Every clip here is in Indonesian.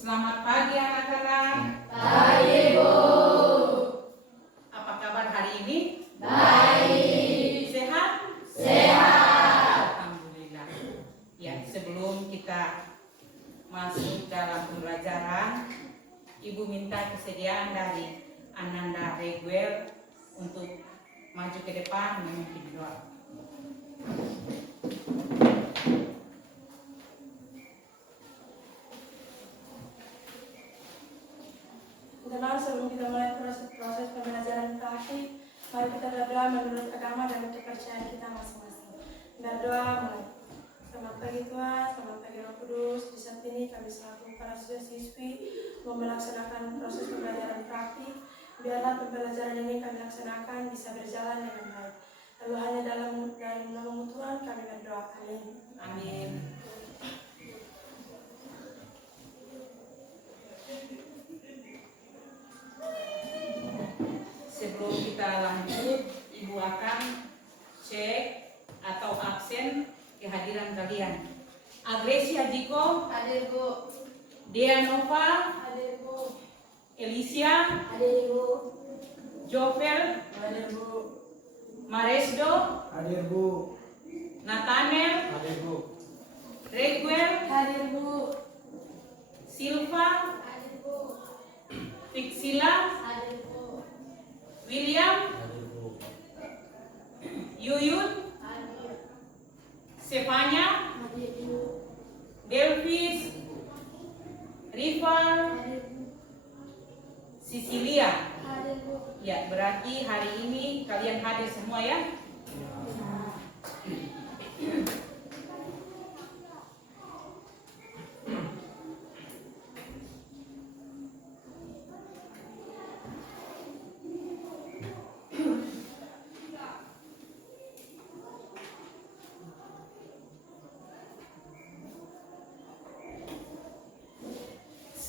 Selamat pagi anak-anak. Pagi, Bu. Apa kabar hari ini? Baik. Sehat? Sehat. Alhamdulillah. Ya, sebelum kita masuk dalam pembelajaran, Ibu minta kesediaan dari Ananda Reguel untuk maju ke depan memimpin doa. Teman-teman, sebelum kita mulai proses pembelajaran praktik, mari kita berdoa menurut agama dan kepercayaan kita masing-masing. Berdoa mulai. Selamat pagi Tuhan, selamat pagi Roh Kudus. Di saat ini kami selaku para siswa-siswi mau melaksanakan proses pembelajaran praktik. Biarlah pembelajaran ini kami laksanakan bisa berjalan dengan baik. Lalu hanya dalam nama Tuhan kami berdoa. Amin. Amin. Sebelum kita lanjut, Ibu akan cek atau absen kehadiran kalian. Agresia Jiko, Hadir, Bu. Dea Nova, Hadir Bu. Elisia, Hadir Bu. Jovel, Hadir Bu. Maresdo, Hadir Bu. Nathaniel, Hadir Bu. Reguel, Hadir Bu. Silva, Hadir, Bu. Fixila, Hadir, Bu. William, Hadir Bu. Yuyun, Hadir. Stefania, Hadir Bu. Delvis, Rival, Hadir, Bu. Sicilia. Hadir, Bu. Ya, berarti hari ini kalian hadir semua ya.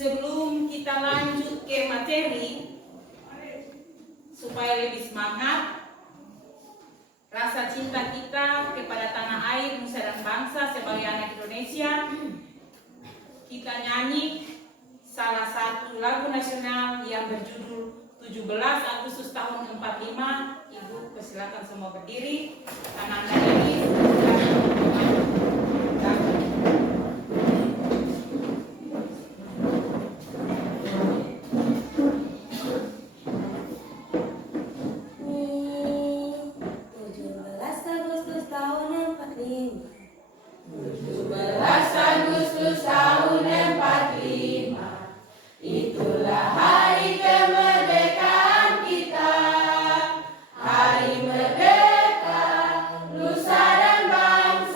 Sebelum kita lanjut ke materi, supaya lebih semangat, rasa cinta kita kepada tanah air, nusa dan bangsa sebagai anak Indonesia, kita nyanyi salah satu lagu nasional yang berjudul 17 Agustus tahun 45. Ibu persilakan semua berdiri. Ananda ini Nusa dan bangsa.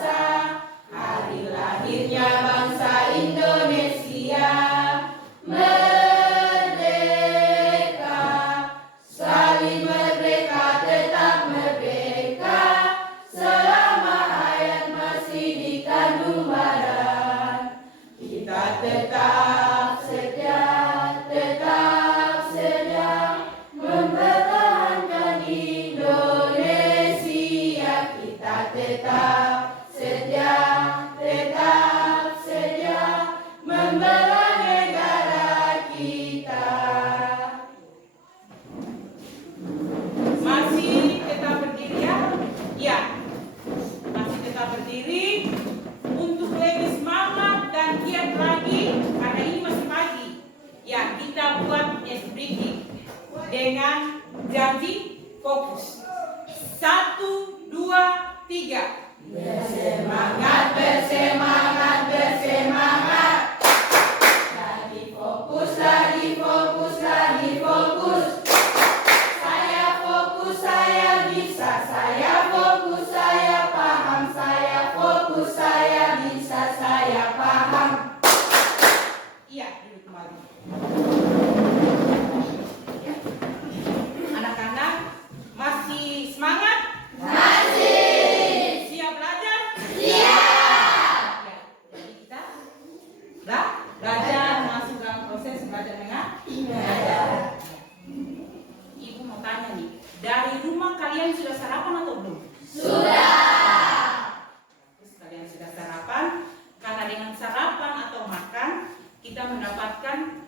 mendapatkan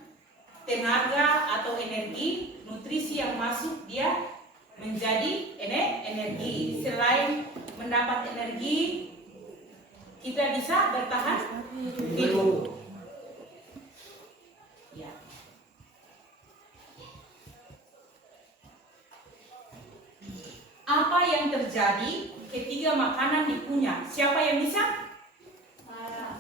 tenaga atau energi, nutrisi yang masuk dia menjadi energi. Selain mendapat energi, kita bisa bertahan hidup. Ya. Apa yang terjadi ketika makanan dikunyah? Siapa yang bisa? Saraf.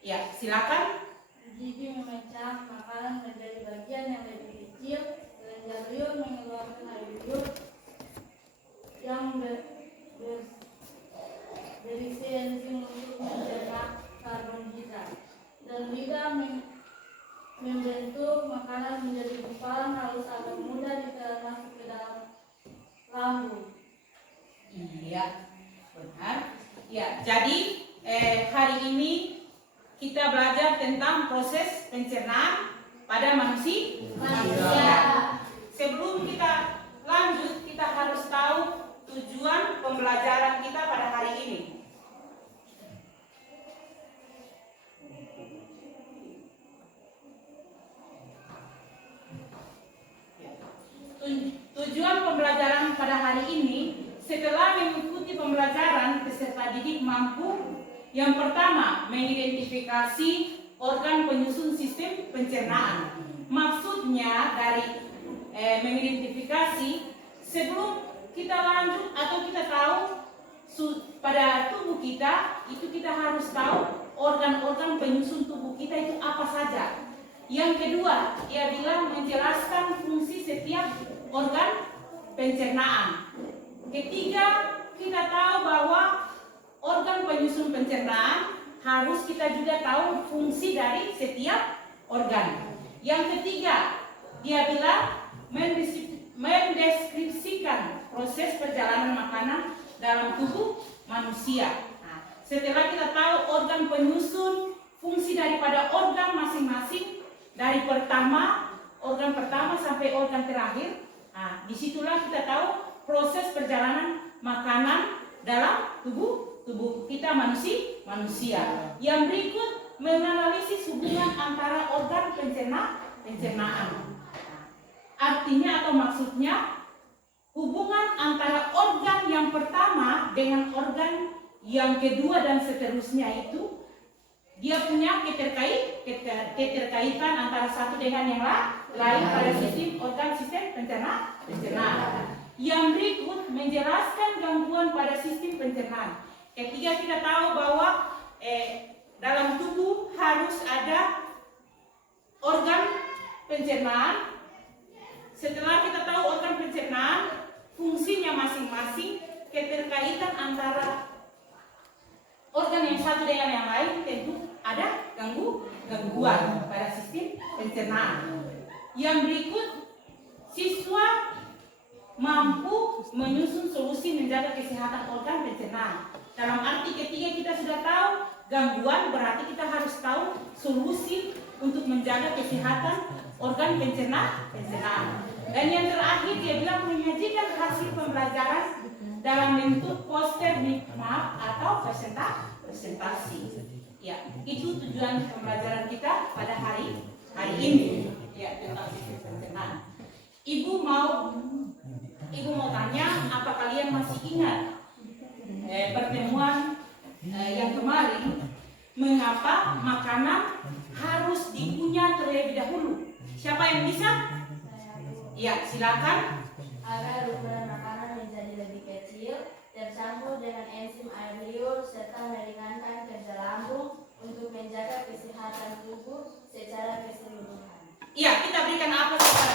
Ya, silakan. Gigi memecah makanan menjadi bagian yang lebih kecil. Kelenjar liur mengeluarkan air liur yang berisi enzim untuk mencerna karbohidrat. Dan lidah membentuk makanan menjadi gumpalan halus agar mudah ditelan masuk ke dalam lambung. Iya, benar. Ya, jadi hari ini kita belajar tentang proses pencernaan pada manusia. Sebelum kita lanjut, kita harus tahu tujuan pembelajaran kita pada hari ini. Tujuan pembelajaran pada hari ini, setelah mengikuti pembelajaran, peserta didik mampu yang pertama mengidentifikasi organ penyusun sistem pencernaan. Maksudnya dari mengidentifikasi, sebelum kita lanjut atau kita tahu pada tubuh kita, itu kita harus tahu organ-organ penyusun tubuh kita itu apa saja. Yang kedua, dia bilang menjelaskan fungsi setiap organ pencernaan. Ketiga, kita tahu bahwa organ penyusun pencernaan harus kita juga tahu fungsi dari setiap organ. Yang ketiga, dia bilang mendeskripsikan proses perjalanan makanan dalam tubuh manusia. Nah, setelah kita tahu organ penyusun, fungsi daripada organ masing-masing, dari organ pertama sampai organ terakhir, nah, disitulah kita tahu proses perjalanan makanan dalam tubuh kita manusia. Yang berikut menganalisis hubungan antara organ pencernaan. Artinya atau maksudnya hubungan antara organ yang pertama dengan organ yang kedua dan seterusnya itu dia punya keterkaitan antara satu dengan yang lain pada sistem pencernaan. Yang berikut menjelaskan gangguan pada sistem pencernaan. Ketika kita tahu bahwa dalam tubuh harus ada organ pencernaan. Setelah kita tahu organ pencernaan, fungsinya masing-masing, keterkaitan antara organ yang satu dengan yang lain, tentu ada gangguan pada sistem pencernaan. Yang berikut, siswa mampu menyusun solusi menjaga kesehatan organ pencernaan. Dalam arti ketika kita sudah tahu gangguan, berarti kita harus tahu solusi untuk menjaga kesehatan organ pencernaan. Dan yang terakhir dia bilang menyajikan hasil pembelajaran dalam bentuk poster, map atau presentasi. Ya, itu tujuan pembelajaran kita pada hari ini. Ya, tentang sistem pencernaan. Ibu mau tanya, apa kalian masih ingat pertemuan yang kemarin, mengapa makanan harus dikunyah terlebih dahulu? Siapa yang bisa? Ya, silakan. Agar ukuran makanan menjadi lebih kecil, tercampur dengan enzim air liur serta meringankan kerja lambung untuk menjaga kesehatan tubuh secara keseluruhan. Iya, kita berikan apa secara.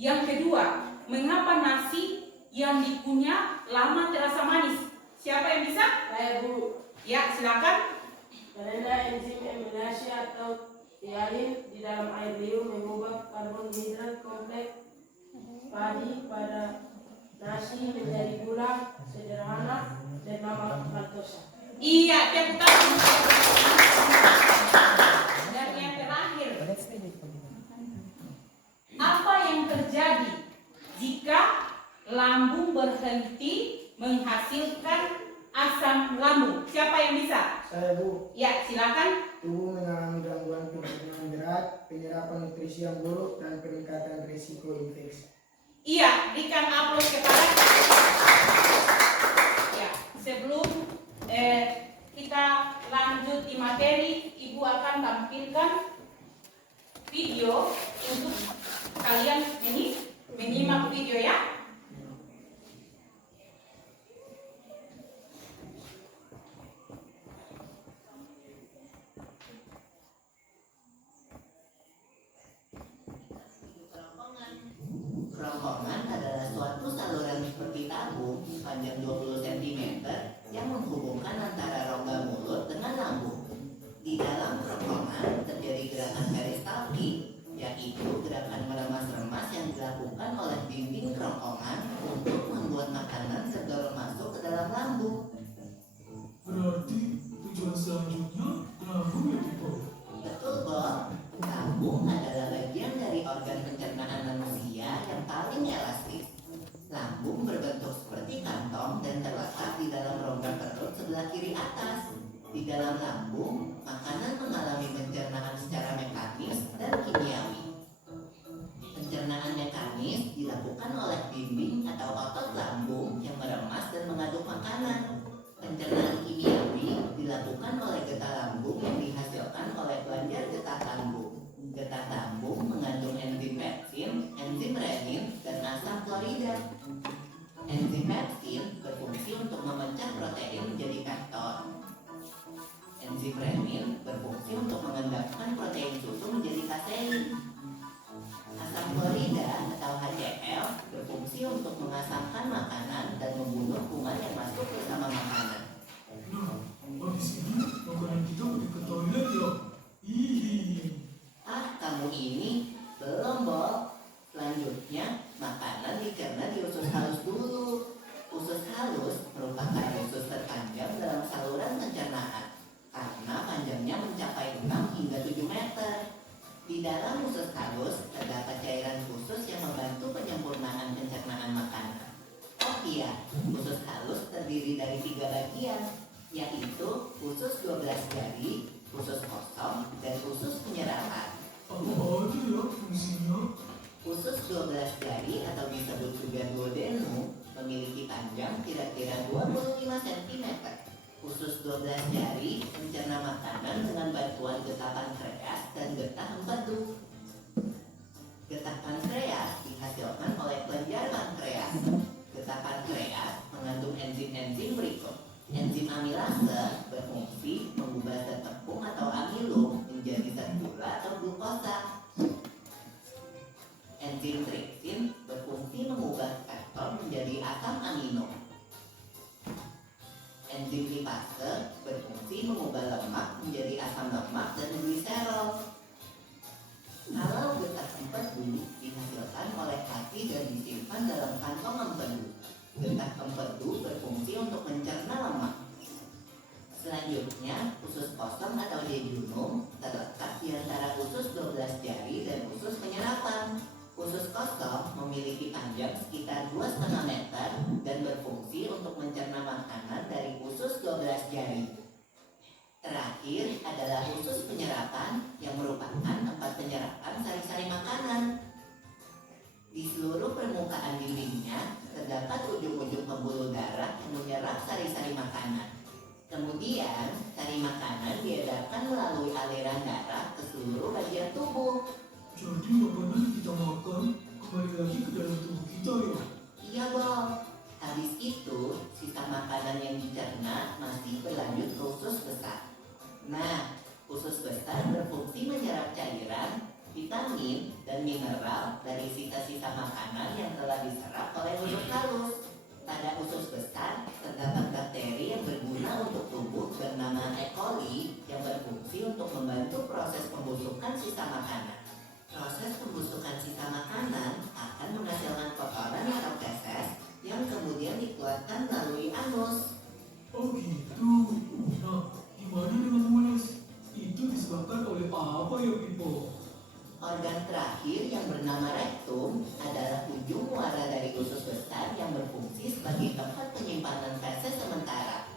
Yang kedua, mengapa nasi yang dikunyah lama terasa manis? Siapa yang bisa? Saya Bu. Ya, silakan. Karena enzim emilasi atau tialin di dalam air liur mengubah karbohidrat kompleks padi pada nasi menjadi gula sederhana dan nama maltosa. Iya, tepuk tangan. Dan yang terakhir, apa yang terjadi jika lambung berhenti menghasilkan asam lambung. Siapa yang bisa? Saya, Bu. Ya, silakan. Tubuh mengalami gangguan pencernaan berat, penyerapan nutrisi yang buruk, dan peningkatan risiko infeksi. Iya, berikan aplaus kepada. Ya, sebelum kita lanjut di materi, Ibu akan tampilkan video untuk kalian menyimak video ya. Kerongkongan adalah suatu saluran seperti tabung panjang 20 cm yang menghubungkan antara rongga mulut dengan lambung. Di dalam kerongkongan terjadi gerakan peristaltik, yaitu gerakan meremas-remas yang dilakukan oleh dinding kerongkongan untuk membuat makanan terdorong masuk ke dalam lambung. Berarti tujuan selanjutnya lambung ya, Pipo? Betul, Bob. Lambung adalah bagian dari organ pencernaan manusia yang paling elastis. Lambung berbentuk seperti kantong dan terletak di dalam rongga perut sebelah kiri atas. Di dalam lambung, makanan mengalami pencernaan secara mekanis dan kimiawi. Pencernaan mekanis dilakukan oleh dinding atau otot lambung yang meremas dan mengaduk makanan. Pencernaan kimiawi dilakukan oleh getah lambung yang dihasilkan oleh kelenjar getah lambung. Getah lambung mengandung enzim pepsin, enzim renin, dan asam klorida. Enzim pepsin berfungsi untuk memecah protein menjadi peptol. Enzim renin berfungsi untuk mengendapkan protein susu menjadi kasein. Asam klorida atau HCl berfungsi untuk mengasamkan makanan dan membunuh kuman yang masuk bersama makanan. Nah, habis ini makanan kita pergi ke toilet ya? Hihi. Kamu ini belum, Bob. Selanjutnya, makanan dicerna di usus halus dulu. Usus halus merupakan usus terpanjang dalam saluran pencernaan karena panjangnya mencapai 6 hingga 7 meter. Di dalam usus halus terdapat cairan khusus yang membantu penyempurnaan pencernaan makanan. Oh iya, usus halus terdiri dari 3 bagian, yaitu usus 12 jari, usus kosong, dan usus penyerapan. Apa aja ya fungsinya? Usus 12 jari atau disebut juga duodenum memiliki panjang kira-kira 25 cm. Usus 12 jari mencerna makanan dengan bantuan getah pankreas dan getah empedu. Getah pankreas dihasilkan oleh kelenjar pankreas. Getah pankreas mengandung enzim-enzim berikut. Enzim amilase berfungsi mengubah zat tepung atau amilum menjadi zat gula atau glukosa. Enzim tripsin berfungsi mengubah keton menjadi asam amino. Enzim lipase berfungsi mengubah lemak menjadi asam lemak dan gliserol. Kalau getah empedu dihasilkan oleh hati dan disimpan dalam kantong empedu. Getah empedu berfungsi untuk mencerna lemak. Selanjutnya, usus kosong atau jejunum terletak di antara usus 12 jari dan usus penyerapan. Usus kosong memiliki panjang sekitar 2,5 meter dan berfungsi untuk mencerna makanan dari usus 12 jari. Terakhir adalah usus penyerapan yang merupakan tempat penyerapan sari-sari makanan. Di seluruh permukaan dindingnya terdapat ujung-ujung pembuluh darah yang menyerap sari-sari makanan. Kemudian, sari makanan diedarkan melalui aliran darah ke seluruh bagian tubuh. Jadi makanan yang kita makan kembali lagi ke dalam tubuh kita ya? Iya, Bob. Habis itu, sisa makanan yang dicerna masih berlanjut ke usus besar. Nah, usus besar berfungsi menyerap cairan, vitamin, dan mineral dari sisa-sisa makanan yang telah diserap oleh usus halus. Pada usus besar terdapat bakteri yang berguna untuk tubuh bernama E. coli yang berfungsi untuk membantu proses pembusukan sisa makanan. Proses pembusukan sisa makanan akan menghasilkan kotoran atau feses yang kemudian dikeluarkan melalui anus. Oh gitu. Nah, gimana dengan mules? Itu disebabkan oleh apa ya, Pipo? Organ terakhir yang bernama rektum adalah ujung muara dari usus besar yang berfungsi sebagai tempat penyimpanan feses sementara.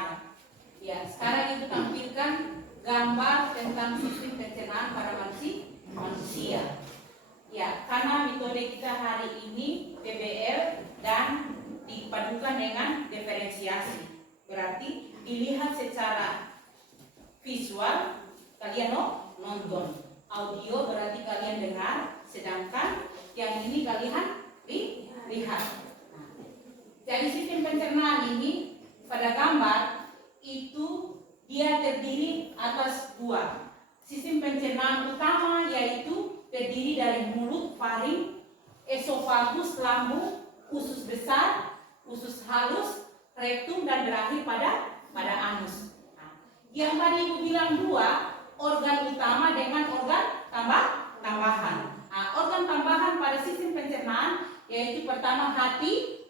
pencernaan. Ya, sekarang itu tampilkan gambar tentang sistem pencernaan pada manusia. Ya, karena metode kita hari ini PBL dan dipadukan dengan diferensiasi. Berarti dilihat secara visual, kalian nonton. Audio berarti kalian dengar, sedangkan yang ini kalian lihat. Jadi sistem pencernaan ini pada gambar itu dia terdiri atas dua. Sistem pencernaan utama yaitu terdiri dari mulut, faring, esofagus, lambung, usus besar, usus halus, rektum, dan berakhir pada anus. Yang tadi Ibu bilang dua, organ utama dengan organ tambahan. Organ tambahan pada sistem pencernaan yaitu pertama hati,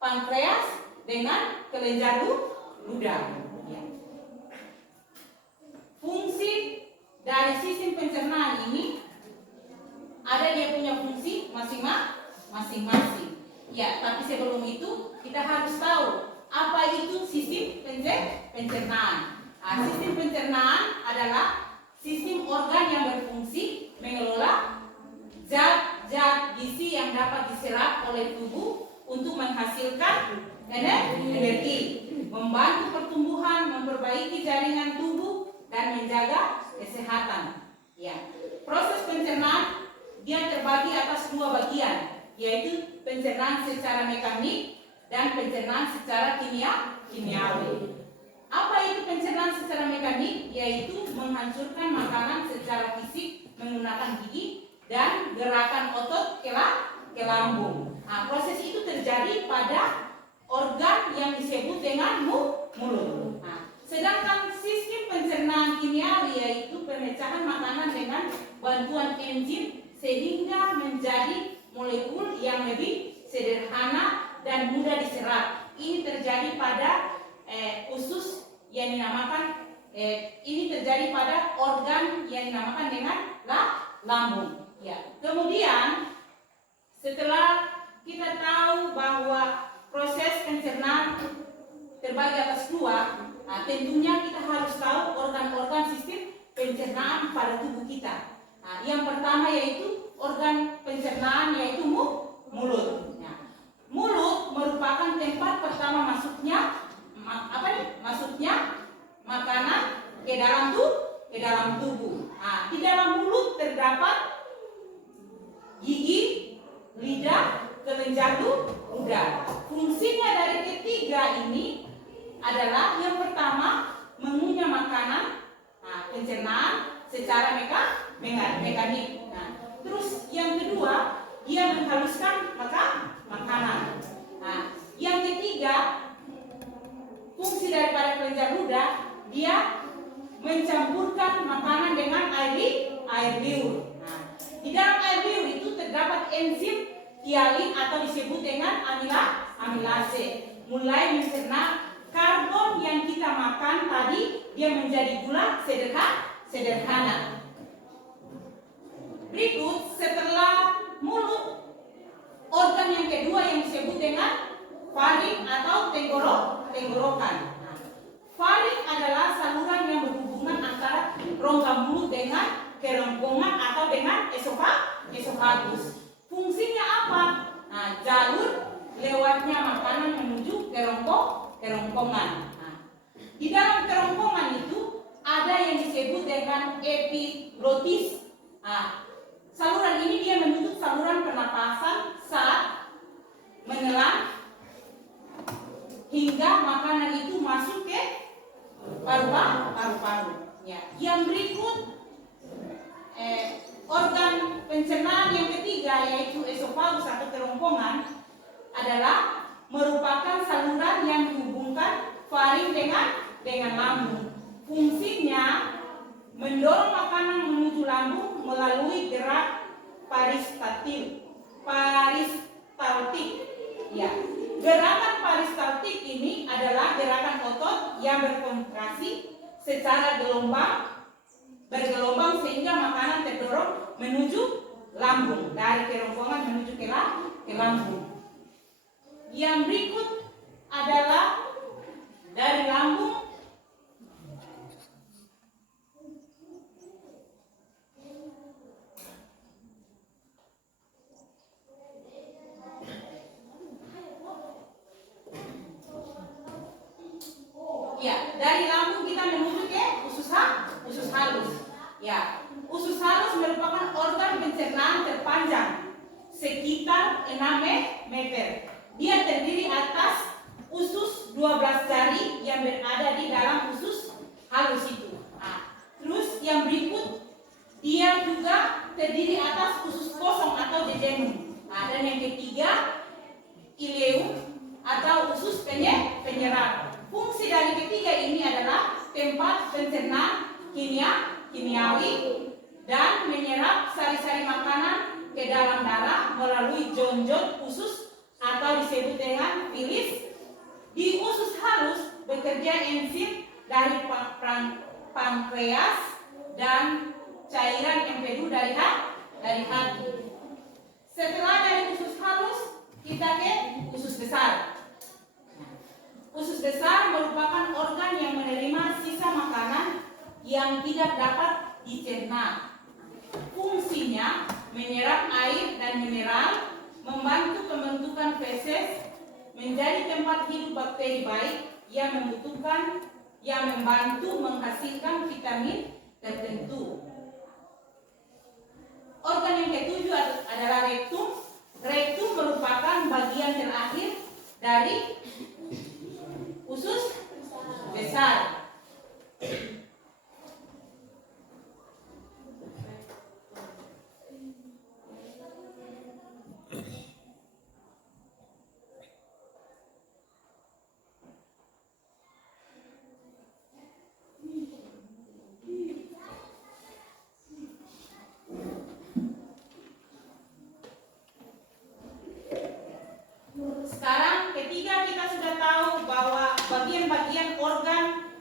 pankreas, dengan kelenjar ludah. Ya. Fungsi dari sistem pencernaan ini ada dia punya fungsi masing-masing. Ya, tapi sebelum itu kita harus tahu apa itu sistem pencernaan. Sistem pencernaan adalah sistem organ yang berfungsi mengelola zat-zat gizi yang dapat diserap oleh tubuh untuk menghasilkan energi, membantu pertumbuhan, memperbaiki jaringan tubuh, dan menjaga kesehatan. Ya, proses pencernaan dia terbagi atas dua bagian, yaitu pencernaan secara mekanik dan pencernaan secara kimiawi. Apa itu pencernaan secara mekanik? Yaitu menghancurkan makanan secara fisik menggunakan gigi dan gerakan otot ke lambung. Proses itu terjadi pada organ yang disebut dengan mulut. Sedangkan sistem pencernaan kimiawi yaitu pemecahan makanan dengan bantuan enzim sehingga menjadi molekul yang lebih sederhana dan mudah diserap. Ini terjadi pada usus yang dinamakan ini terjadi pada organ yang dinamakan dengan lambung. Ya. Kemudian setelah kita tahu bahwa proses pencernaan terbagi atas dua, tentunya kita harus tahu organ-organ sistem pencernaan pada tubuh kita. Yang pertama yaitu organ pencernaan yaitu mulut. Mulut merupakan tempat pertama masuknya makanan ke dalam tubuh. Di dalam mulut terdapat gigi, lidah, kelenjar ludah. Fungsinya dari ketiga ini adalah yang pertama mengunyah makanan, pencernaan secara mekanik. Terus yang kedua dia menghaluskan makanan. Yang ketiga fungsi daripada kelenjar ludah dia mencampurkan makanan dengan air liur. Di dalam air liur itu terdapat enzim tialin atau disebut dengan amilase. Mulai mencerna karbon yang kita makan tadi dia menjadi gula sederhana. Berikut setelah mulut, organ yang kedua yang disebut dengan faring atau tenggorokan. Faring adalah saluran yang berhubungan antara rongga mulut dengan kerongkongan atau dengan esofagus. Fungsinya apa? Jalur lewatnya makanan menuju kerongkongan. Di dalam kerongkongan itu ada yang disebut dengan epiglotis. Saluran ini dia menutup saluran pernapasan saat menelan hingga makanan itu masuk ke paru-paru. Ya. Yang berikut organ pencernaan yang ketiga yaitu esofagus atau kerongkongan adalah merupakan saluran yang menghubungkan faring dengan lambung. Fungsinya mendorong makanan menuju lambung melalui gerak peristaltik. Ya. Gerakan peristaltik ini adalah gerakan otot yang berkontraksi secara bergelombang sehingga makanan terdorong menuju lambung, dari kerongkongan menuju ke lambung. Yang berikut adalah dari Ya, dari lambung kita menuju ke usus halus. Ya, usus halus merupakan organ pencernaan terpanjang sekitar 6 meter. Dia terdiri atas usus 12 jari yang berada di dalam usus halus itu. Nah, terus yang berikut dia juga terdiri atas usus kosong atau jejunum. Nah, dan yang ketiga ileum atau usus penyerap. Fungsi dari ketiga ini adalah tempat pencernaan kimiawi dan menyerap sari-sari makanan ke dalam darah melalui jonjol usus atau disebut dengan bilis. Di usus halus bekerja enzim dari pankreas dan cairan empedu dari hati. Setelah dari usus halus kita ke usus besar. Usus besar merupakan organ yang menerima sisa makanan yang tidak dapat dicerna. Fungsinya menyerap air dan mineral, membantu pembentukan feses, menjadi tempat hidup bakteri baik yang membantu menghasilkan vitamin tertentu. Organ yang ketujuh adalah rektum. Rektum merupakan bagian terakhir dari usus besar. Sekarang ketika kita sudah tahu bahwa bagian-bagian organ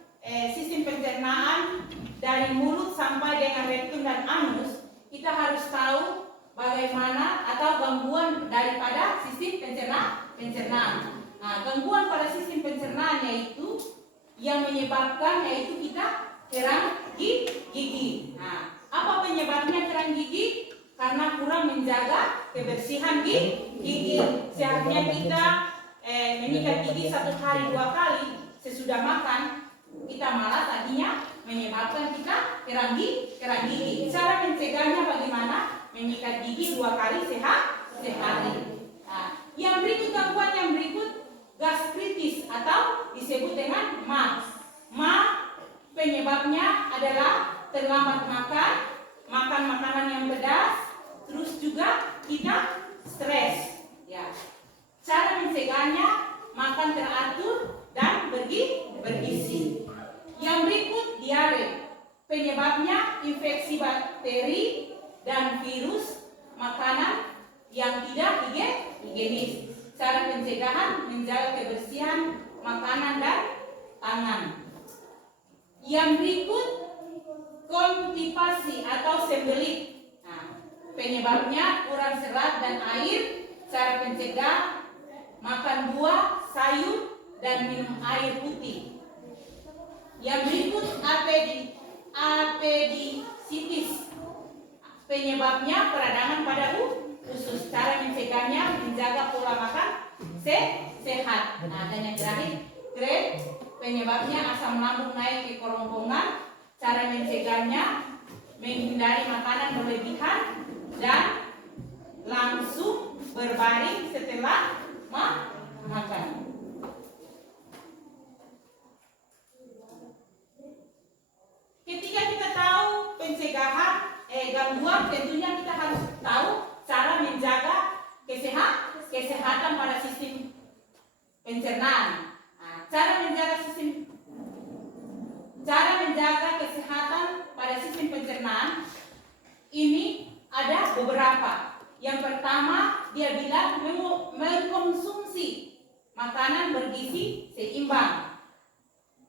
sistem pencernaan dari mulut sampai dengan rektum dan anus, kita harus tahu bagaimana atau gangguan daripada sistem pencernaan. Nah, gangguan pada sistem pencernaan yaitu yang menyebabkan yaitu kita kerang gigi. Nah, apa penyebabnya kerang gigi? Karena kurang menjaga kebersihan gigi. Seharusnya kita menyikat gigi 1 hari 2 kali sesudah makan, kita malah tadinya menyebabkan kita kerang gigi. Cara mencegahnya bagaimana? Menyikat gigi 2 kali sehari. Nah, yang berikut gangguan yang berikut gastritis atau disebut dengan MA. MA penyebabnya adalah terlambat makan makanan yang pedas. Terus juga kita stres. Ya. Cara mencegahnya makan teratur dan bergizi. Yang berikut diare. Penyebabnya infeksi bakteri dan virus makanan yang tidak higienis. Cara pencegahan menjaga kebersihan makanan dan tangan. Yang berikut konstipasi atau sembelit. Penyebabnya kurang serat dan air. Cara pencegah makan buah, sayur, dan minum air putih. Yang berikut apendisitis. Penyebabnya peradangan pada usus. Cara mencegahnya menjaga pola makan sehat. Nah, dan yang terakhir penyebabnya asam lambung naik ke kerongkongan. Cara mencegahnya menghindari makanan berlebihan dan langsung berbaring setelah makan. Ketika kita tahu pencegahan gangguan, tentunya kita harus tahu cara menjaga kesehatan pada sistem pencernaan. Nah, cara menjaga kesehatan pada sistem pencernaan ini ada beberapa. Yang pertama, dia bilang mengkonsumsi makanan bergizi seimbang,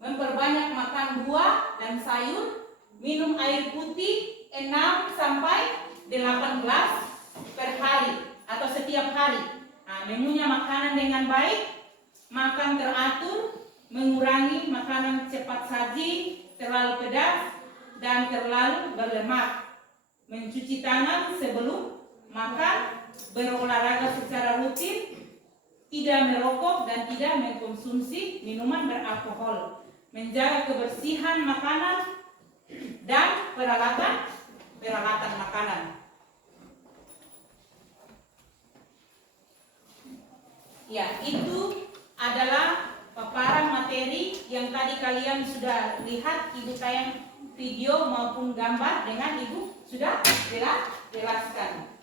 memperbanyak makan buah dan sayur, minum air putih 6 sampai 8 gelas per hari atau setiap hari. Nah, menunya makanan dengan baik, makan teratur, mengurangi makanan cepat saji, terlalu pedas, dan terlalu berlemak. Mencuci tangan sebelum makan, berolahraga secara rutin, tidak merokok dan tidak mengkonsumsi minuman beralkohol, menjaga kebersihan makanan dan peralatan makanan. Ya, itu adalah paparan materi yang tadi kalian sudah lihat, Ibu tayang video maupun gambar dengan Ibu sudah jelaskan.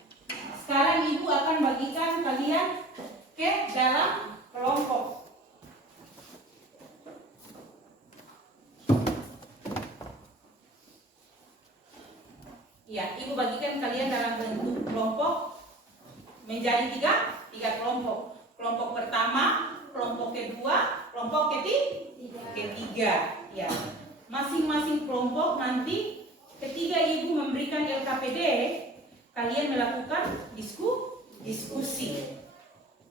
Sekarang Ibu akan bagikan kalian ke dalam kelompok. Ya, Ibu bagikan kalian dalam bentuk kelompok menjadi tiga kelompok. Kelompok pertama, kelompok kedua, kelompok ketiga. Ya, masing-masing kelompok nanti ketika Ibu memberikan LKPD, kalian melakukan diskusi.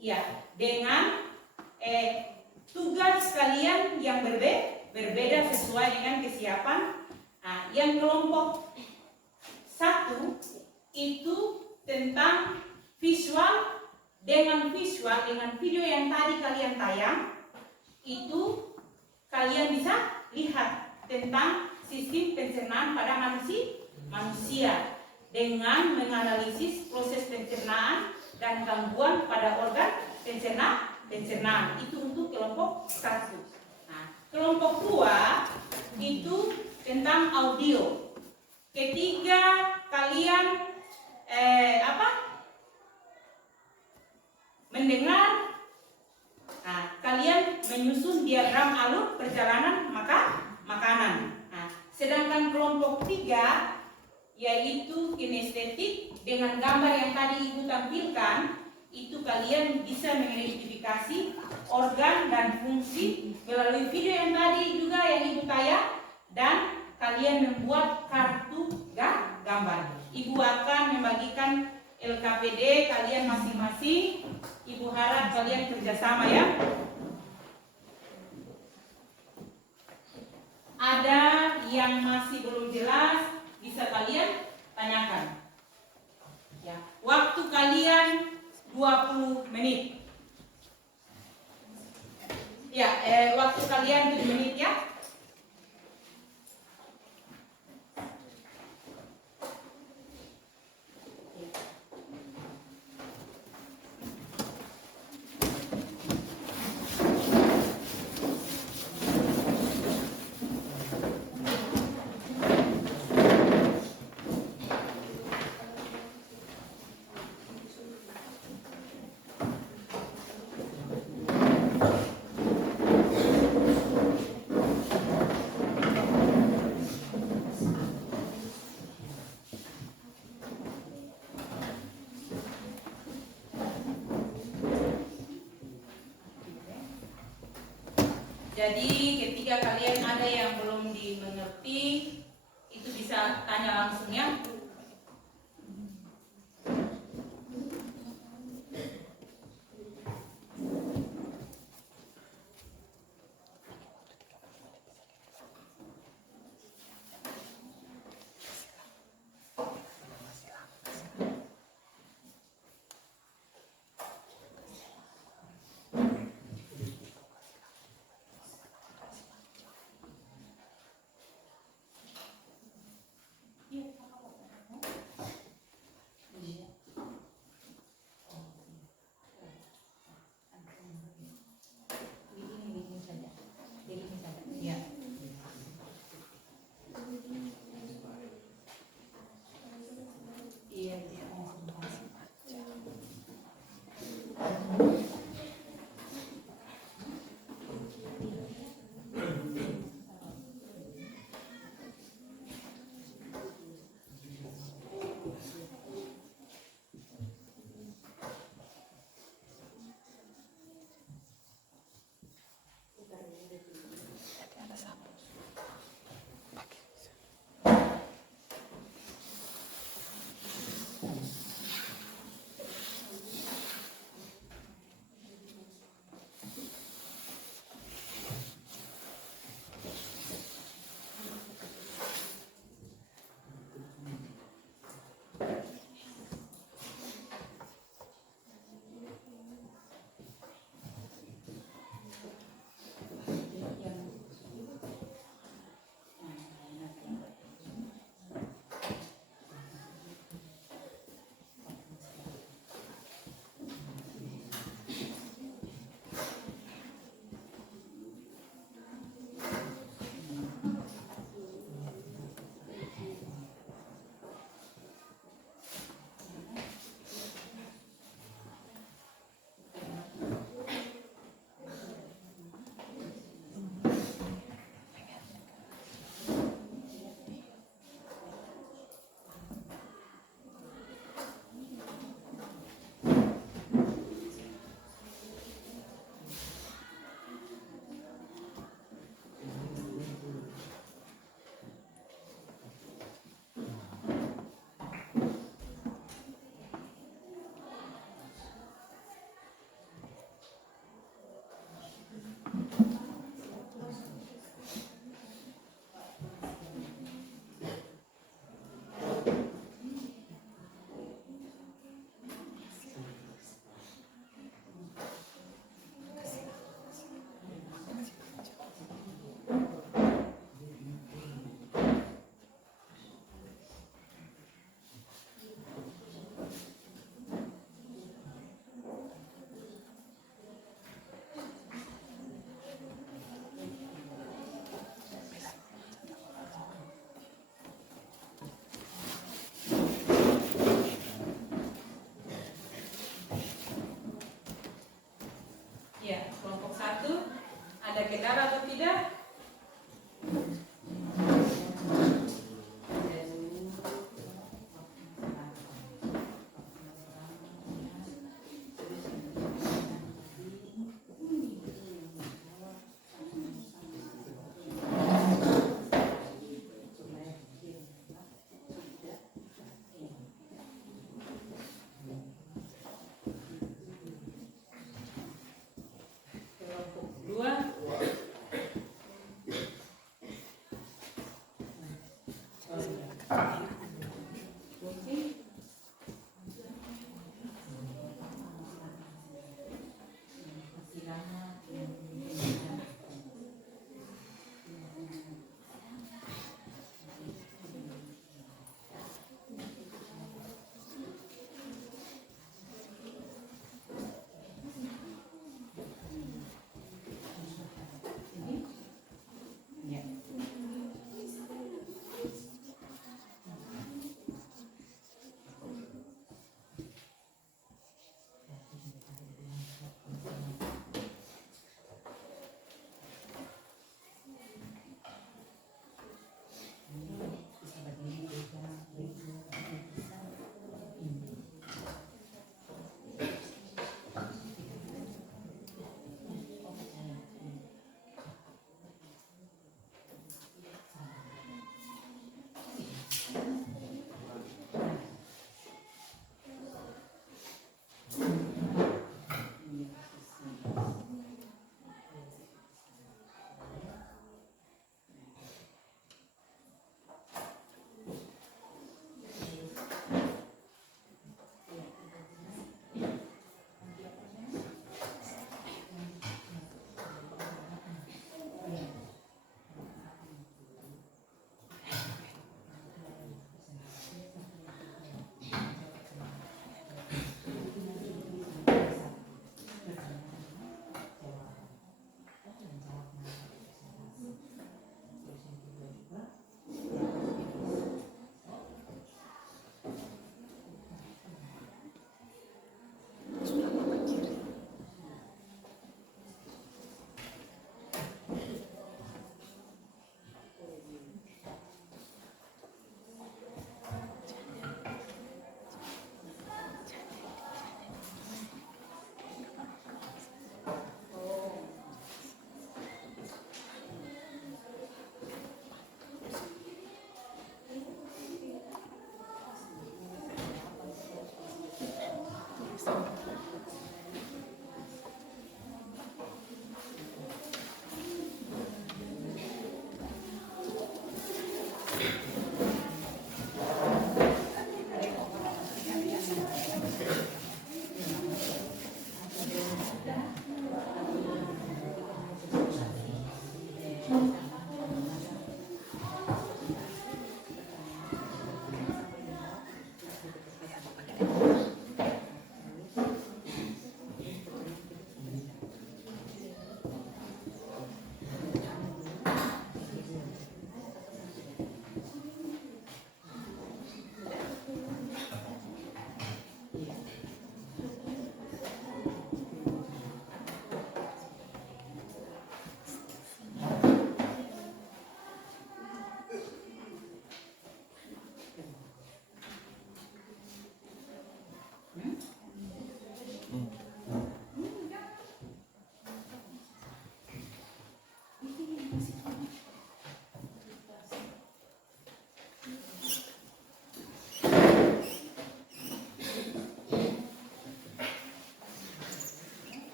Ya, dengan tugas kalian yang berbeda sesuai dengan kesiapan. Nah, yang kelompok 1 itu tentang visual dengan video yang tadi kalian tayang, itu kalian bisa lihat tentang sistem pencernaan pada manusia dengan menganalisis proses pencernaan dan gangguan pada organ pencernaan. Itu untuk kelompok 1. Nah, kelompok 2 itu tentang audio. Ketika kalian mendengar, nah, kalian menyusun diagram alur perjalanan makanan. Nah, sedangkan kelompok 3 yaitu kinestetik dengan gambar yang tadi Ibu tampilkan, itu kalian bisa mengidentifikasi organ dan fungsi melalui video yang tadi juga yang Ibu tayang, dan kalian membuat kartu gambar. Ibu akan membagikan LKPD kalian masing-masing. Ibu harap kalian kerjasama ya. Ada yang masih belum jelas, bisa kalian tanyakan. Ya, waktu kalian 20 menit. Ya, waktu kalian 7 menit ya. Jadi ketika kalian ada yang belum dimengerti, itu bisa tanya langsung ya.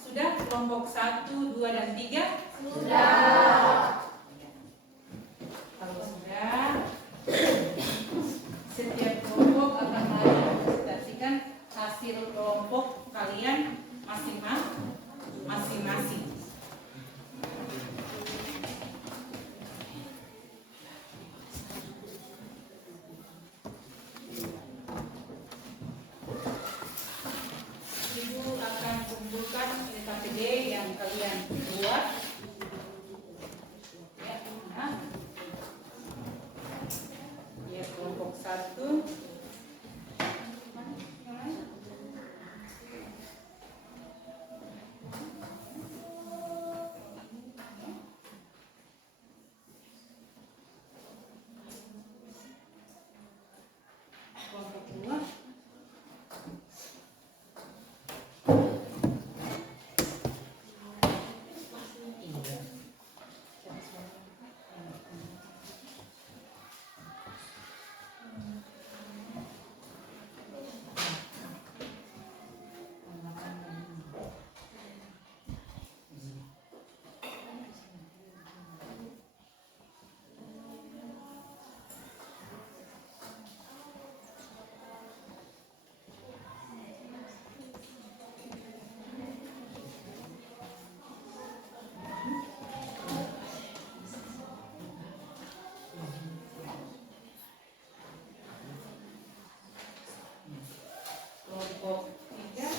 sudah kelompok 1, 2, dan 3? Sudah. Kalau sudah, setiap kelompok akan merepresentasikan hasil kelompok kalian masing-masing. Ibu akan kumpulkan LKPD yang kalian buat. Ya, nah. Ya, kelompok 1. Kelompok 2. Kelompok 3.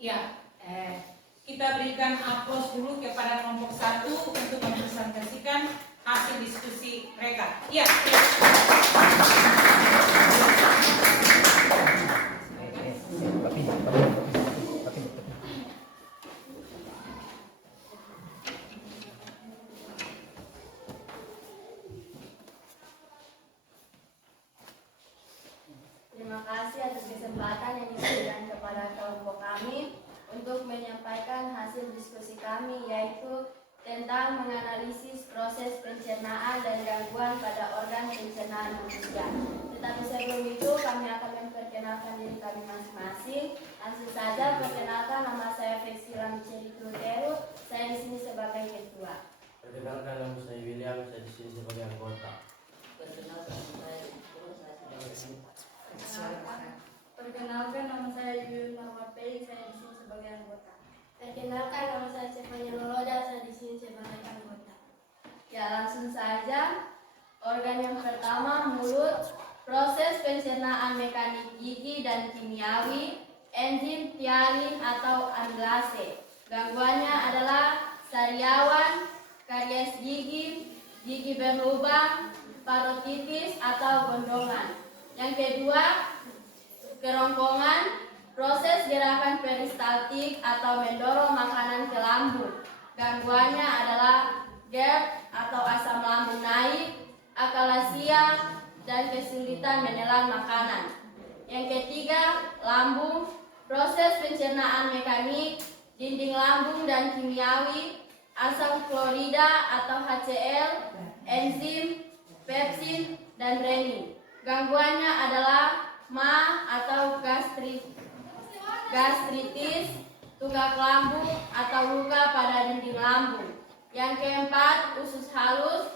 Ya, kita berikan aplaus dulu kepada kelompok 1 untuk mempresentasikan hasil diskusi mereka. Ya. Terima kasih atas kesempatan yang diberikan kepada kelompok kami untuk menyampaikan hasil diskusi kami, yaitu tentang menganalisis proses pencernaan dan gangguan pada organ pencernaan manusia. Tetapi sebelum itu kami akan memperkenalkan diri kami masing-masing. Langsung saja perkenalkan, nama saya Vexila Micheli Clutero. Saya di sini sebagai ketua. Perkenalkan, nama saya William, saya di sini sebagai anggota. Perkenalkan, nama saya Yuyun Marwapei, saya di sini sebagai anggota. Perkenalkan, nama saya Stefania Loloda, saya di sini sebagai anggota. Ya, langsung saja. Organ yang pertama, mulut. Proses pencernaan mekanik gigi dan kimiawi, enzim tialin atau amilase. Gangguannya adalah sariawan, karies gigi, gigi berlubang, parotitis atau gondongan. Yang kedua, kerongkongan, proses gerakan peristaltik atau mendorong makanan ke lambung. Gangguannya adalah GERD atau asam lambung naik, akalasia, dan kesulitan menelan makanan. Yang ketiga, lambung, proses pencernaan mekanik, dinding lambung dan kimiawi, asam klorida atau HCl, enzim, pepsin, dan renin. Gangguannya adalah MA atau gastritis, tunggak lambung atau luka pada dinding lambung. Yang keempat, usus halus,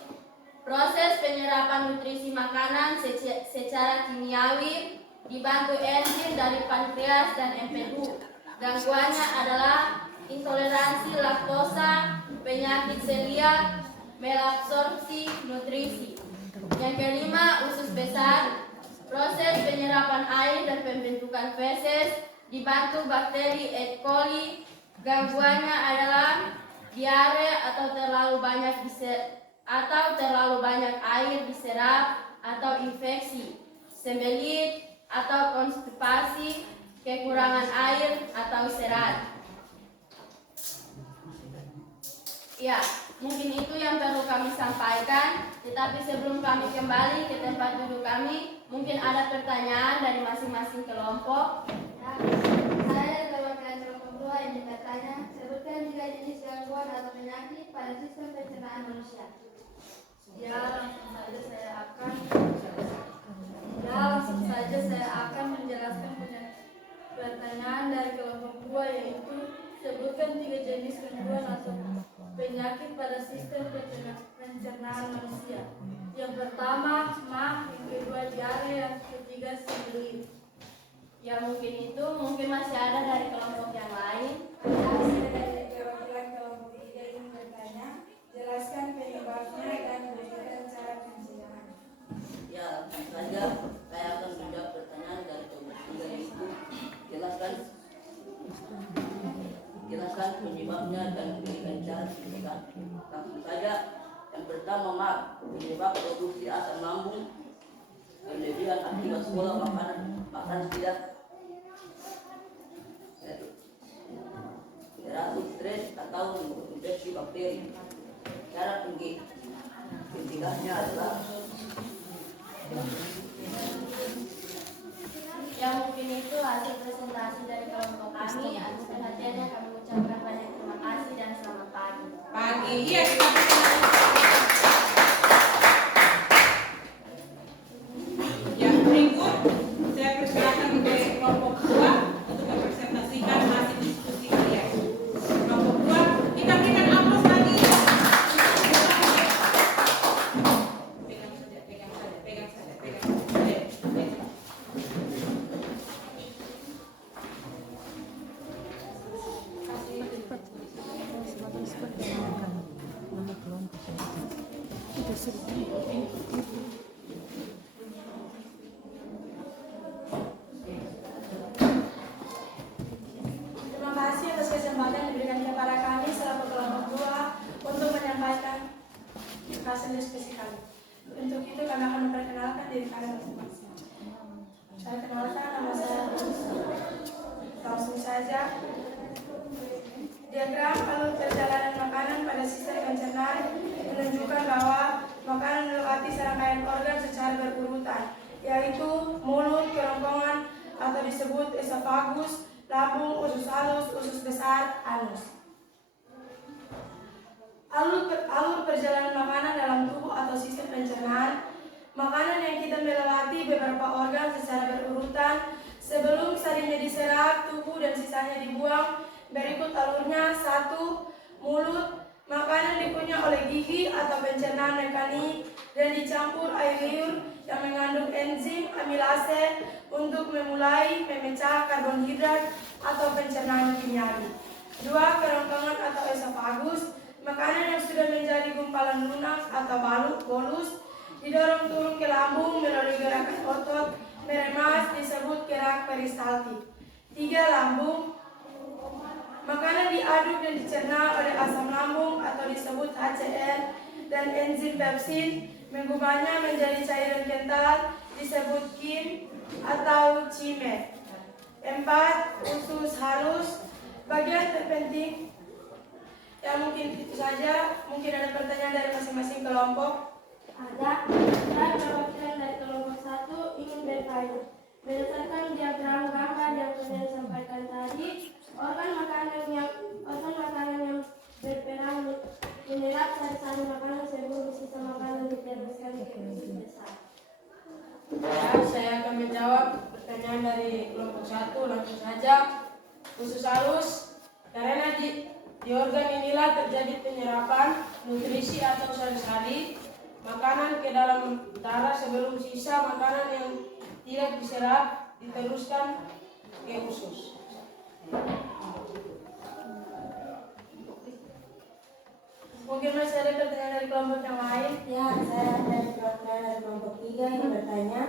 proses penyerapan nutrisi makanan secara kimiawi dibantu enzim dari pankreas dan empedu. Gangguannya adalah intoleransi laktosa, penyakit celiak, malabsorpsi nutrisi. Yang kelima, usus besar, proses penyerapan air dan pembentukan feses dibantu bakteri E. coli, Gangguannya adalah diare atau terlalu banyak air diserap atau infeksi, sembelit atau konstipasi, kekurangan air atau serat. Ya, mungkin itu yang perlu kami sampaikan. Tetapi sebelum kami kembali ke tempat duduk kami, mungkin ada pertanyaan dari masing-masing kelompok. Ya, saya perwakilan kelompok 2 yang bertanya, sebutkan 3 jenis gangguan atau penyakit pada sistem pencernaan manusia. Ya, langsung saja saya akan menjelaskan pertanyaan dari kelompok 2, yaitu sebutkan 3 jenis gangguan atau penyakit pada sistem pencernaan manusia. Yang pertama mah, yang kedua diare, yang ketiga sembelit. Ya mungkin itu, mungkin masih ada dari kelompok yang lain. Saya dari perwakilan kelompok 3 ingin bertanya, jelaskan penyebabnya dan berikan cara pencegahan. Ya, langsung saja saya akan menjawab pertanyaan dari kelompok 3 itu. Jelaskan penyebabnya dan berikan cara pencegahan. Langsung saja, yang pertama penyebab produksi asam lambung berlebihan akibat pola makan tidak teratur, stres atau infeksi bakteri. Cara pencegahannya adalah Yang mungkin itu hasil presentasi dari kelompok kami. Atas perhatiannya kami ucapkan banyak terima kasih dan selamat pagi. Pagi, iya kita ya, berikut saya persilakan ke kelompok 2 untuk mempresentasikan hasil diskusi kalian. Kelompok 2, kita berikan aplaus lagi. Pegang saja. Terima kasih atas kesempatan yang diberikan kepada kami selaku kelompok 2 untuk menyampaikan hasil diskusi kami. Untuk itu kami akan memperkenalkan diri kami masing-masing. Saya kenalkan, nama saya Rus. Langsung saja. Diagram alur perjalanan makanan pada sistem pencernaan menunjukkan bahwa makanan melewati serangkaian organ secara berurutan, yaitu mulut, kerongkongan atau disebut esofagus, lambung, usus halus, usus besar, anus. Alur perjalanan makanan dalam tubuh atau sistem pencernaan, makanan yang kita melewati beberapa organ secara berurutan sebelum sarinya diserap tubuh dan sisanya dibuang. Berikut alurnya. 1. Mulut. Makanan dikunyah oleh gigi atau pencernaan mekanik dan dicampur air liur yang mengandung enzim amilase untuk memulai memecah karbohidrat atau pencernaan kimiawi. 2. Kerongkongan atau esofagus. Makanan yang sudah menjadi gumpalan lunak atau bolus didorong turun ke lambung melalui gerakan otot meremas disebut gerak peristaltik. 3. Lambung. Makanan diaduk dan dicerna oleh asam lambung atau disebut HCl dan enzim pepsin mengubahnya menjadi cairan kental disebut kim atau cimet. 4. Usus halus. Bagian terpenting yang mungkin itu saja. Mungkin ada pertanyaan dari masing-masing kelompok. Ada. Saya perwakilan dari kelompok 1 ingin bertanya. Berdasarkan diagram gambar yang sudah disampaikan tadi, organ makanan yang berperan menyerap sari-sari makanan sebelum sisa makanan diteruskan ke usus besar. Ya, saya akan menjawab pertanyaan dari kelompok 1. Langsung saja. Usus halus, karena di organ inilah terjadi penyerapan nutrisi atau sari-sari makanan ke dalam darah sebelum sisa makanan yang tidak diserap diteruskan ke usus. Mungkin masih ada pertanyaan dari kelompok yang lain. Ya, saya dari perwakilan dari kelompok 3 yang bertanya,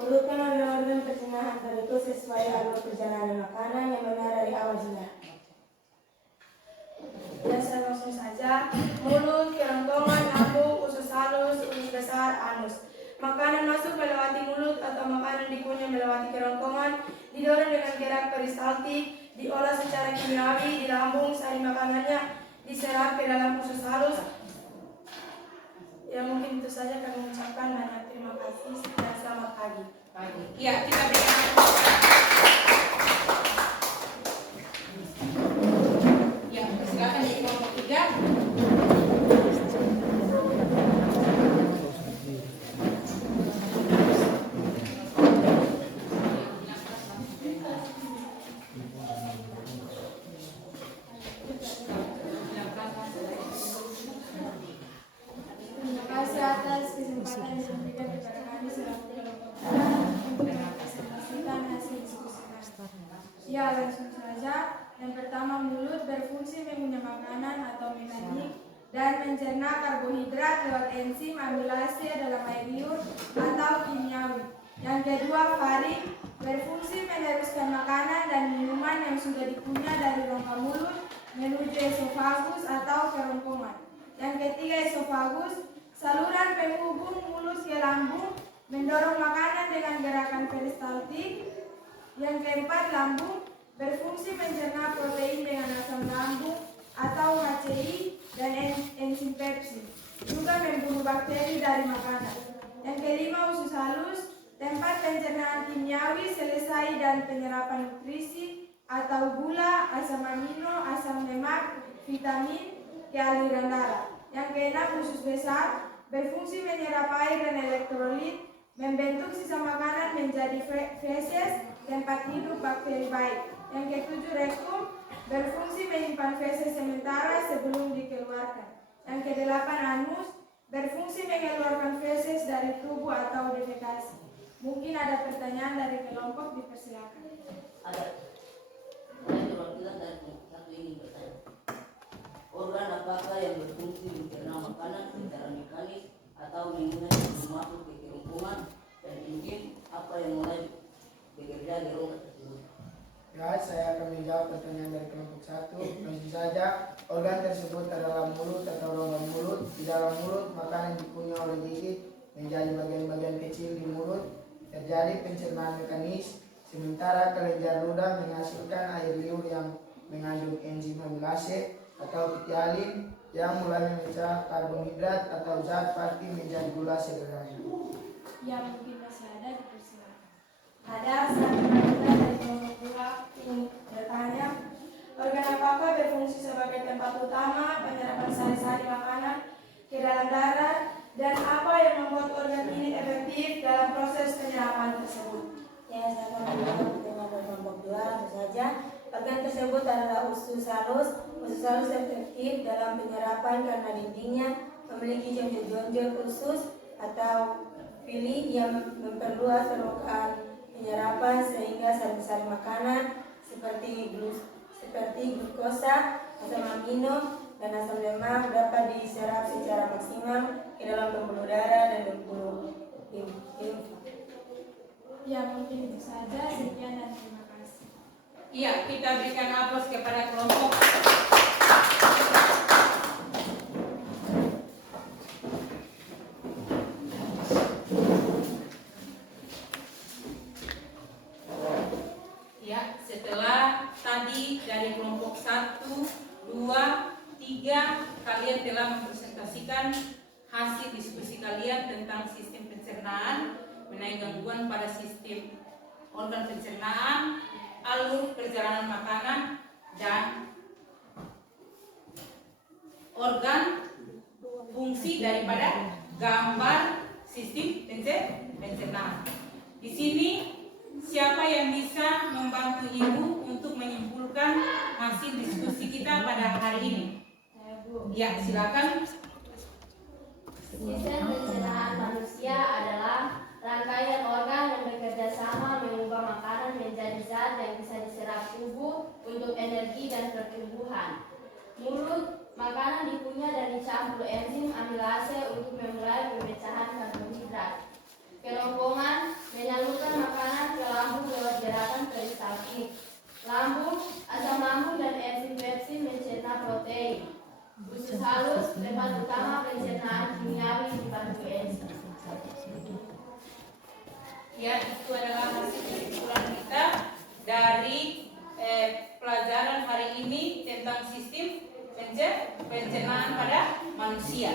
urutkan organ pencernaan berikut sesuai alur perjalanan makanan yang benar dari awal hingga. saya langsung saja. Mulut, kerongkongan, lambung, usus halus, usus besar, anus. Makanan masuk melewati mulut atau makanan dikunyah melewati kerongkongan, didorong dengan gerak peristaltik, diolah secara kimiawi di lambung, sari makanannya diserap ke dalam usus halus. Ya mungkin itu saja kami mengucapkan banyak terima kasih dan selamat pagi. Ya, kita berikan ya, silakan di kelompok 3. Terima kasih atas kesempatan yang diberikan kepada kami selaku kelompok untuk mempresentasikan hasil diskusi kami. Ya, langsung saja. Yang pertama, mulut berfungsi mengunyah makanan atau mekanik dan mencerna karbohidrat lewat enzim amilase dalam air liur atau kimiawi. Yang kedua, faring berfungsi meneruskan makanan dan minuman yang sudah dikunyah dari rongga mulut menuju esofagus atau kerongkongan. Yang ketiga, esofagus, saluran penghubung mulut ke lambung, mendorong makanan dengan gerakan peristaltik. Yang keempat, lambung berfungsi mencerna protein dengan asam lambung atau HCI dan enzim pepsin, juga membunuh bakteri dari makanan. Yang kelima, usus halus, tempat pencernaan kimiawi selesai dan penyerapan nutrisi atau gula, asam amino, asam lemak, vitamin ke aliran darah. Yang keenam, usus besar, berfungsi menyerap air dan elektrolit, membentuk sisa makanan menjadi feses, tempat hidup bakteri baik. Yang ketujuh, rektum, berfungsi menyimpan feses sementara sebelum dikeluarkan. Yang kedelapan, anus, berfungsi mengeluarkan feses dari tubuh atau defekasi. Mungkin ada pertanyaan dari kelompok, dipersilakan. Ada. Saya perwakilan dari kelompok 1 ingin bertanya. Organ apakah yang berfungsi mencerna makanan secara mekanis atau mengingat sebelum masuk ke kerongkongan, dan enzim apa yang mulai bekerja di rongga tersebut? Ya, saya akan menjawab pertanyaan dari kelompok 1. Langsung saja, organ tersebut adalah mulut atau rongga mulut. Di dalam mulut, makanan dikunyah oleh gigit menjadi bagian-bagian kecil di mulut. Terjadi pencernaan mekanis, sementara kelenjar ludah menghasilkan air liur yang mengandung enzim amilase atau ketialin yang mulai memecah karbohidrat atau zat pati menjadi gula sederhana. Yang mungkin masih ada, dipersilakan. Ada satu pertanyaan dari kelompok 2 ingin bertanya, organ apakah berfungsi sebagai tempat utama penyerapan sari-sari makanan ke dalam darah, dan apa yang membuat organ ini efektif dalam proses penyerapan tersebut? Ya, saya akan menjawab pertanyaan dari kelompok 2. Tentu saja, organ tersebut adalah usus halus. Usus halus efektif dalam penyerapan karena dindingnya memiliki jonjol-jonjol usus atau pili yang memperluas permukaan penyerapan sehingga sari-sari makanan seperti glukosa, asam amino, dan asam lemak dapat diserap secara maksimal ke dalam pembuluh darah dan pembuluh limfa. Ya, mungkin itu saja. Sekian dan terima kasih. Iya, kita berikan aplaus kepada kelompok. Ya, setelah tadi dari kelompok 1, 2, 3 kalian telah mempresentasikan hasil diskusi kalian tentang sistem pencernaan, mengenai gangguan pada sistem organ pencernaan, alur perjalanan makanan, dan organ fungsi daripada gambar sistem pencernaan. Di sini siapa yang bisa membantu Ibu untuk menyimpulkan hasil diskusi kita pada hari ini? Ya, silakan. Sistem pencernaan manusia adalah rangkaian organ yang bekerja sama mengubah makanan menjadi zat yang bisa diserap tubuh untuk energi dan pertumbuhan. Mulut, makanan dikunyah dan dicampur enzim amilase untuk memulai pemecahan karbohidrat. Kerongkongan menyalurkan makanan ke lambung lewat gerakan peristaltik. Lambung, asam lambung dan enzim pepsin mencerna protein. Usus halus, lepas utama pencernaan kimiawi dibantu enzim. Ya, itu adalah hasil kesimpulan kita dari pelajaran hari ini tentang sistem pencernaan pada manusia.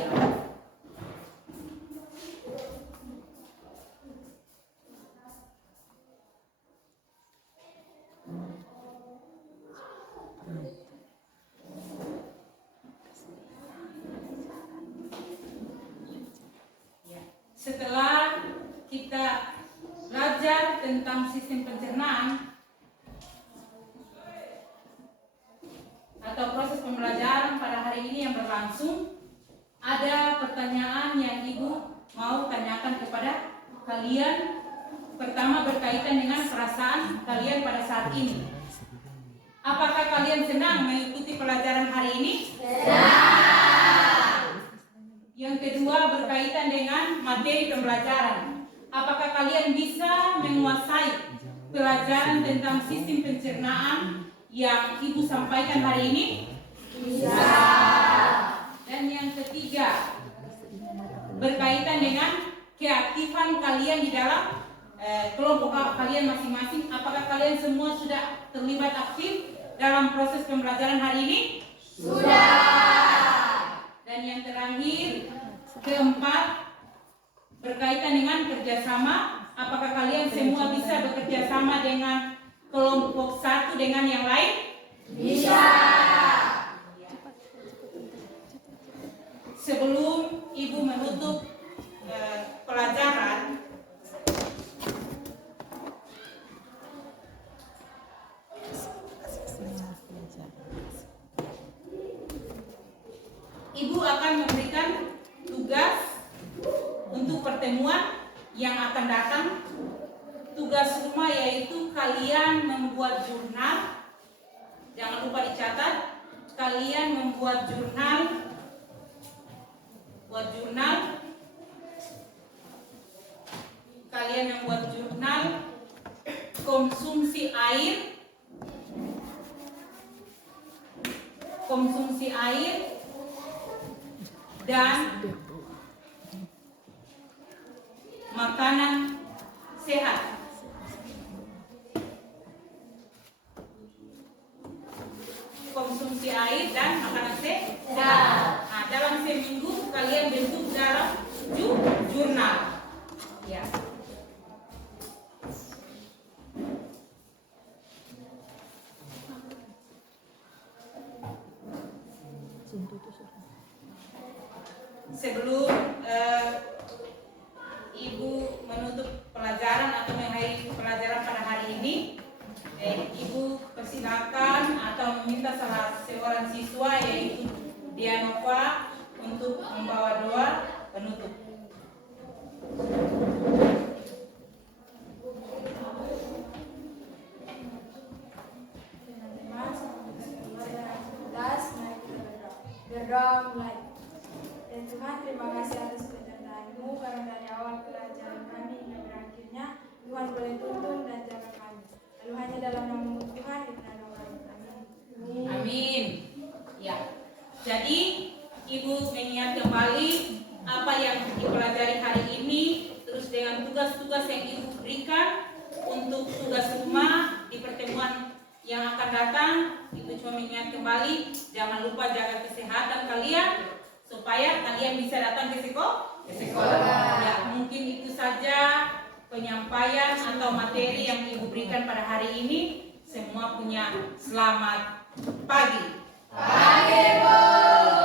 Setelah kita belajar tentang sistem pencernaan atau proses pembelajaran pada hari ini yang berlangsung, ada pertanyaan yang Ibu mau tanyakan kepada kalian. Pertama berkaitan dengan perasaan kalian pada saat ini. Apakah kalian senang mengikuti pelajaran hari ini? Yang kedua berkaitan dengan materi pembelajaran. Apakah kalian bisa menguasai pelajaran tentang sistem pencernaan yang Ibu sampaikan hari ini? Bisa. Dan yang ketiga berkaitan dengan keaktifan kalian di dalam kelompok kalian masing-masing. Apakah kalian semua sudah terlibat aktif dalam proses pembelajaran hari ini? Sudah. Dan yang terakhir, keempat, berkaitan dengan kerjasama. Apakah kalian semua bisa bekerja sama dengan kelompok satu dengan yang lain? Bisa. Sebelum Ibu menutup pelajaran, Ibu akan memberikan tugas untuk pertemuan yang akan datang. Tugas rumah yaitu kalian membuat jurnal. Jangan lupa dicatat. Kalian membuat jurnal. Kalian membuat jurnal konsumsi air dan makanan sehat. Konsumsi air dan makanan sehat. Nah, dalam seminggu kalian bentuk dalam jurnal. Ya. Sebelum Ibu menutup pelajaran atau mengakhiri pelajaran pada hari ini, Ibu persilakan atau meminta salah seorang siswa yaitu Dianova untuk membawa doa penutup. Teman-teman, pelajaran kelas, mari kita berdoa mulai. Dan Tuhan, terima kasih atas penyertaan-Mu karena dari awal pelajaran kami hingga berakhirnya Tuhan boleh tuntun dan jaga kami. Lalu hanya dalam nama Tuhan kita doakan. Amin. Amin. Ya. Jadi Ibu mengingat kembali apa yang dipelajari hari ini, terus dengan tugas-tugas yang Ibu berikan untuk tugas rumah di pertemuan yang akan datang. Ibu cuma mengingat kembali, jangan lupa jaga kesehatan kalian supaya kalian bisa datang ke sekolah. Ya, mungkin itu saja penyampaian atau materi yang Ibu berikan pada hari ini. Semua punya selamat pagi. Pagi, Bu.